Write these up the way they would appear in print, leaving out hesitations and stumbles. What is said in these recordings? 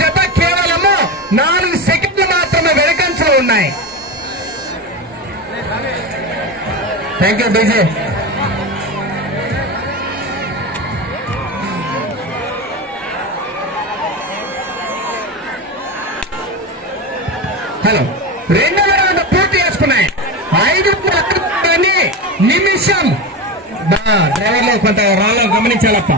జత కేవలము 4 సెకండ్లు మాత్రమే వెనుకంచలో ఉన్నాయి. Thank you DJ. హలో, రెండవ రౌండ్ పూర్తి చేసుకున్నాయి. 5 నిమిషం డ్రైవర్లో కొంత రాళ్ళ గమనించాలప్ప.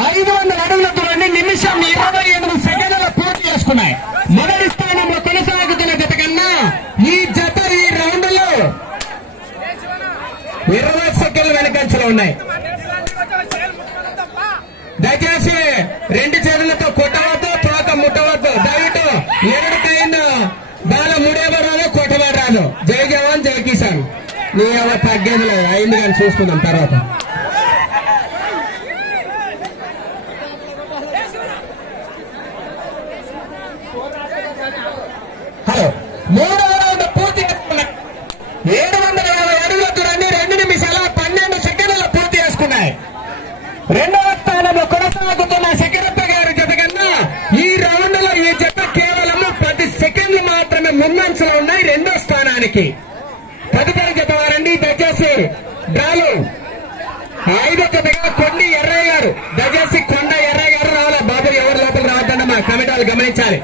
500 అడుగుల దూరాన్ని నిమిషం 28 సెకండ్లలో పూర్తి చేసుకున్నాయి. మొదటి స్థానంలో కొనసాగుతున్న జత కన్నా ఈ జత ఈ రౌండ్ లో 20 సెకండ్లు వెనకంచలో ఉన్నాయి. దయచేసి 2 చేతులతో కొట్టవద్దు, తోక ముట్టవద్దు. దయవిಟ್ಟು 2 కైనా బాల ముడేవారు కొట్టబడరాదు. జై జవాన్ జై కిసాన్. నీ తగ్గేది లేదు, అయింది కానీ చూసుకుందాం తర్వాత. హలో, 3వ రౌండ్ పూర్తి చేసుకున్నాయి. 750 అడుగుల దూరాన్ని 2 నిమిషాల 12 సెకండ్లలో పూర్తి చేసుకున్నాయి. రెండవ స్థానంలో కొనసాగుతున్న శంకరప్ప గారి జత కన్నా ఈ రౌండ్ లో ఈ జత కేవలం 10 సెకండ్లు మాత్రమే ముందంచలో ఉన్నాయి రెండో స్థానానికి. తదుపరి జత వారండి. దయచేసి డ్రాలు 5వ జతగా కొండి ఎర్రయ్య గారు. దయచేసి కొండ ఎర్రయ్య గారు రావాలా బాబు, ఎవరు లోపల రావద్దండి, మా కమిటీలు గమనించాలి.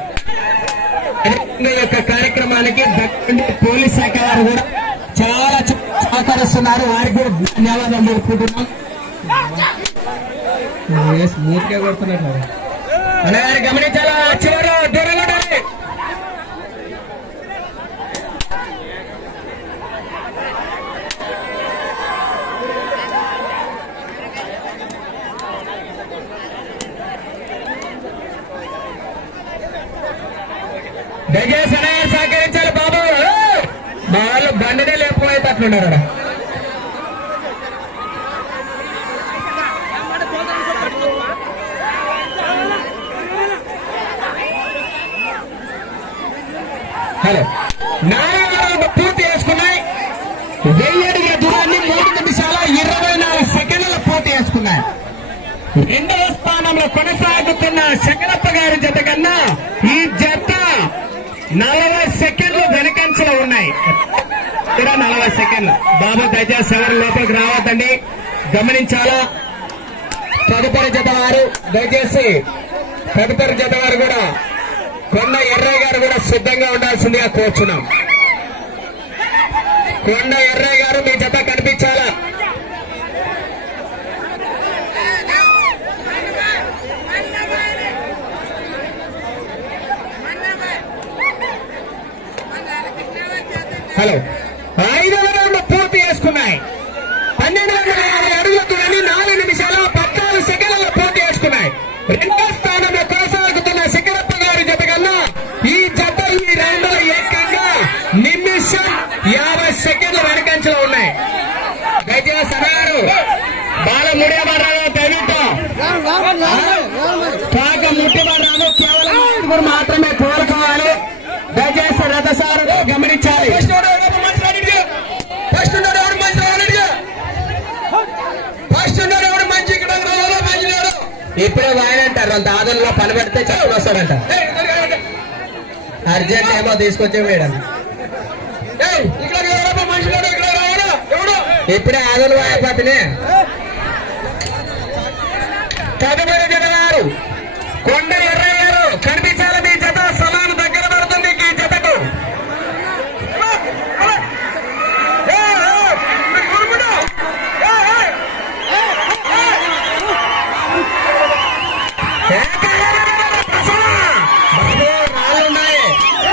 యొక్క కార్యక్రమానికి పోలీస్ శాఖ వారు కూడా చాలా సహకరిస్తున్నారు. వారికి కూడా ధన్యవాదాలు తెలుపుకుంటున్నాం. స్మూత్గా కొడుతున్నారు అన్నగారు, గమనించాలా. చివరి దూరంగా ఉండాలి. దయచేసి అన్నగారు సహకరించాలి బాబు. మా వాళ్ళు బండినే లేకపోయేటట్లున్నారు. హలో, 4వ రౌండ్ పూర్తి చేసుకున్నాయి. 1000 అడుగుల దూరాన్ని 3 నిమిషాల 24 సెకండ్లలో పూర్తి చేసుకున్నాయి. రెండవ స్థానంలో కొనసాగుతున్న శంకరప్ప గారి జత కన్నా ఈ జత 40 సెకండ్లు వెనకంచలో ఉన్నాయి. 40 సెకండ్లు. బాబు దయచేసి ఎవరు లోపలికి రావద్దండి, గమనించాలా. తదుపరి జత వారు దయచేసి తదుపరి జత వారు కూడా కొండ ఎర్రయ్య గారు కూడా సిద్ధంగా ఉండాల్సిందిగా కోరుచున్నాం. కొండ ఎర్రయ్య గారు మీ జత కనిపించాలా. హలో, 5వ రౌండ్ పూర్తి చేసుకున్నాయి. 1250 అడుగుల దూరాన్ని 4 నిమిషాల 14 సెకండ్లలో పూర్తి చేసుకున్నాయి. రెండో స్థానంలో కొనసాగుతున్న శంకరప్ప గారి జత కన్నా ఈ జత ఈ రౌండ్ లో ఏకంగా నిమిషం 50 సెకండ్ల వెనకంచలో ఉన్నాయి. దయచేసి అన్నారు బాల ముడేవారావు దయవిಟ್ಟು కాక ముట్టేవారావు కేవలం 5 మాత్రమే కోరుకోవాలి. దయచేసి రథసారుడు గమనించాలి. ఇప్పుడే వాయనంటారు, అంత ఆదరణలో పని పెడితే చెప్పలు వస్తాడంట. అర్జెంట్ ఏమో తీసుకొచ్చే వేయడం. ఇప్పుడే ఆదరణ వాయపతినే. తదుపరి జత వారు కొండ ఎర్రయ్య గారు కనిపించాలి. మీ జత సమానం దగ్గర పడుతుంది ఈ జతకు.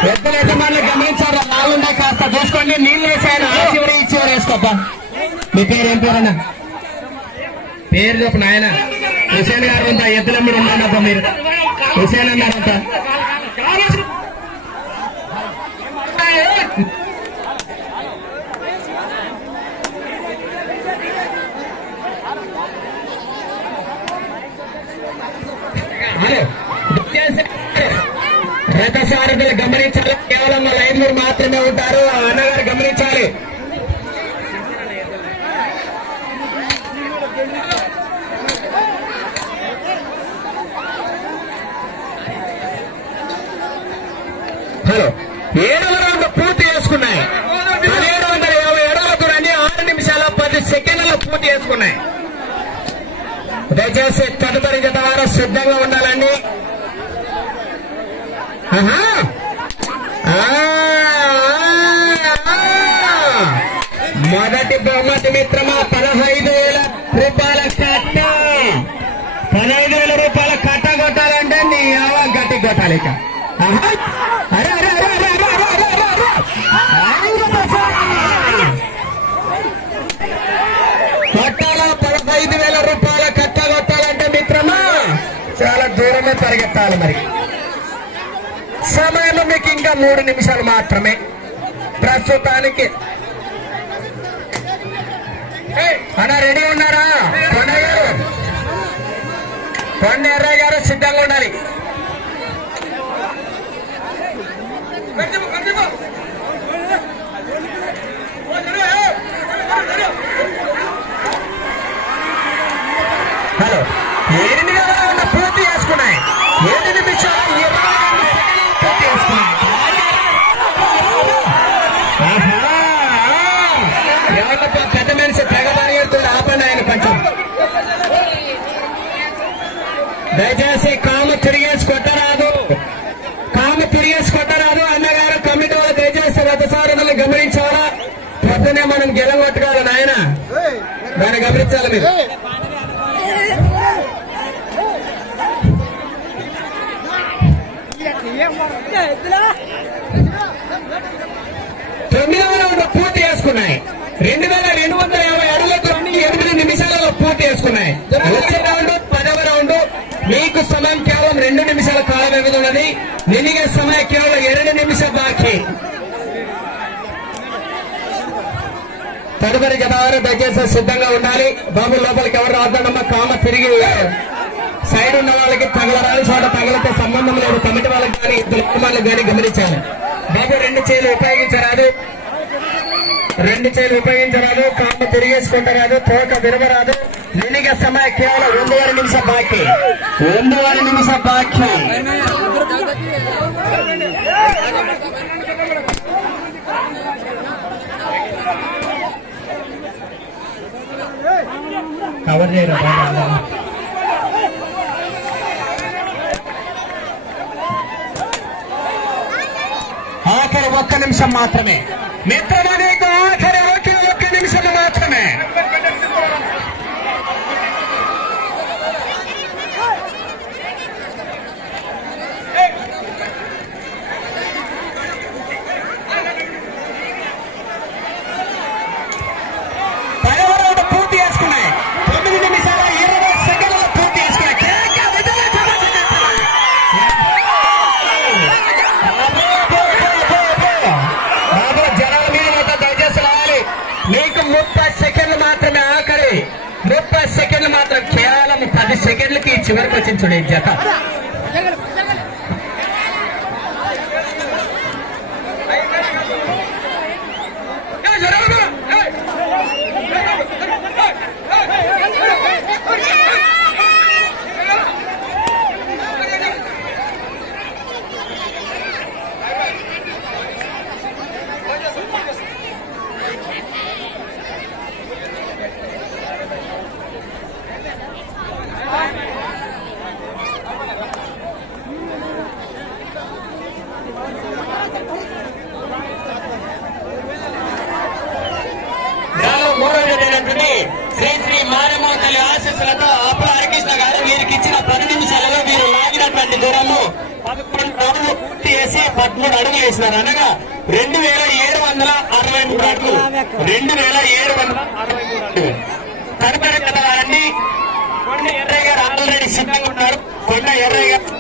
పెద్దల యజమానులు గమనించారు, రాళ్ళున్నాయి కాస్త చూసుకోండి. నీళ్ళు వేసాయని ఆ చివరి ఈ చివరి వేసుకోబ్బా. మీ పేరు ఏం పేరన్నా? పేరు చెప్పు నాయన. హుసేన్ గారు అంతా ఎద్దులమ్మడు ఉన్నాడబ్బా. మీరు హుసేన్ అన్నారంట. రథసారథులు గమనించాలి. కేవలం 5 మాత్రమే ఉంటారు. అన్నగారు గమనించాలి. హలో 7వ రౌండ్ పూర్తి చేసుకున్నాయి. 1750 అడుగుల దూరాన్ని 6 నిమిషాల 10 సెకండ్లలో పూర్తి చేసుకున్నాయి. దయచేసి తదుపరి జత వారు సిద్ధంగా ఉండాలండి. మొదటి బహుమతి మిత్రమా 15,000 రూపాయల కట్ట. 15,000 రూపాయల కట్ట కొట్టాలంటే నీ ఆవా గట్టి కొట్టాలి. ఇక కొట్టాల 15,000 రూపాయల కట్ట కొట్టాలంటే మిత్రమా చాలా దూరమే పరిగెత్తాలి. మరి సమయంలో మీకు ఇంకా 3 నిమిషాలు మాత్రమే ప్రస్తుతానికి. అన్నా రెడీ ఉన్నారా? కొండ ఎర్రయ్య గారు సిద్ధంగా ఉండాలి. హలో 8 రౌండ్లు పూర్తి చేసుకున్నాయి. 7 నిమిషాలు 22 సెకండ్లు పూర్తి చేసుకున్నాయి. ఎవరితో పెద్ద మనిషి తెగ పరిగెడుతుంది, ఆపండి ఆయన కొంచెం. దయచేసి కాము తిరిగేసి కొట్టరాదు, కాము తిరిగేసి కొట్టరాదు. అన్నగారు కమిటీ వాళ్ళు దయచేసి రథసారథులు గమనించాలా. పొద్దునే మనం గెలగొట్టుకోవాలి నాయన, దాన్ని గమనించాలి మీరు. తొమ్మిదవ రౌండ్ పూర్తి చేసుకున్నాయి. 2250 అడుగులకు 8 నిమిషాలలో పూర్తి చేసుకున్నాయి. వచ్చే రౌండ్ 10వ రౌండ్. మీకు సమయం కేవలం 2 నిమిషాల కాల వ్యవధి ఉన్నది. నిలిగే సమయం కేవలం 2 నిమిషాలు బాకీ. తదుపరి జతవారు దయచేసి సిద్ధంగా ఉండాలి. బాబు లోపలికి ఎవరు రాద్దమ్మా. కామ తిరిగి సైడ్ ఉన్న వాళ్ళకి తగలరాని చోట తగలితే సంబంధం లేదు. కమిటీ వాళ్ళకి కానీ వాళ్ళకి కానీ గమనించాలి. బాబు 2 చేతులు ఉపయోగించరాదు, 2 చేతులు ఉపయోగించరాదు. కామ తిరిగేసుకుంటారాదు, తోక విరవరాదు. నిలిగే సమయం కేవలం 2.5 నిమిషం బాకీ. 2.5 నిమిషం బాకీ. కవర్ చేయరా ఆఖరి 1 నిమిషం మాత్రమే మిత్రమా. నీకు ఆఖరి 1 నిమిషం మాత్రమే. పూర్తి చేసుకున్నాయి. 9 నిమిషాల 20 సెకండ్లు పూర్తి చేసుకున్నాయి. జనాల మీద దయచేసి రావాలి. మీకు 30 సెకండ్లు మాత్రమే ఆఖరి. 30 సెకండ్లు మాత్రం. కేవలం 10 సెకండ్లకి చివరికి వచ్చింది చూడండి జత. శ్రీ శ్రీ మారమ్మ తల్లి ఆశీస్సులతో అప్ప హరికృష్ణ గారు వీరికి ఇచ్చిన 10 నిమిషాలలో వీరు లాగినటువంటి దూరము 11 రౌండ్లు పూర్తి చేసి 13 అడుగులు వేసినారు. అనగా 2763 అడుగులు. 2763 అడుగులు. తదుపరి వారిని కొండ ఎర్రయ్య గారు ఆల్రెడీ సిద్ధంగా ఉన్నారు. కొండ ఎర్రయ్య గారు